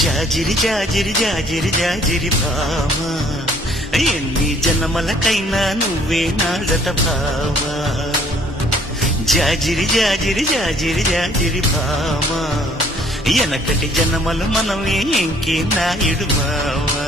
జాజిరి జాజిరి జాజిరి జాజిరి భామ, ఎన్ని జన్మలకైనా నువ్వే నా జత భామ. జాజిరి జాజిరి జాజిరి జాజిరి భామ, ఎనకటి జన్మలు మనమే ఇంకే నాయుడు మావా.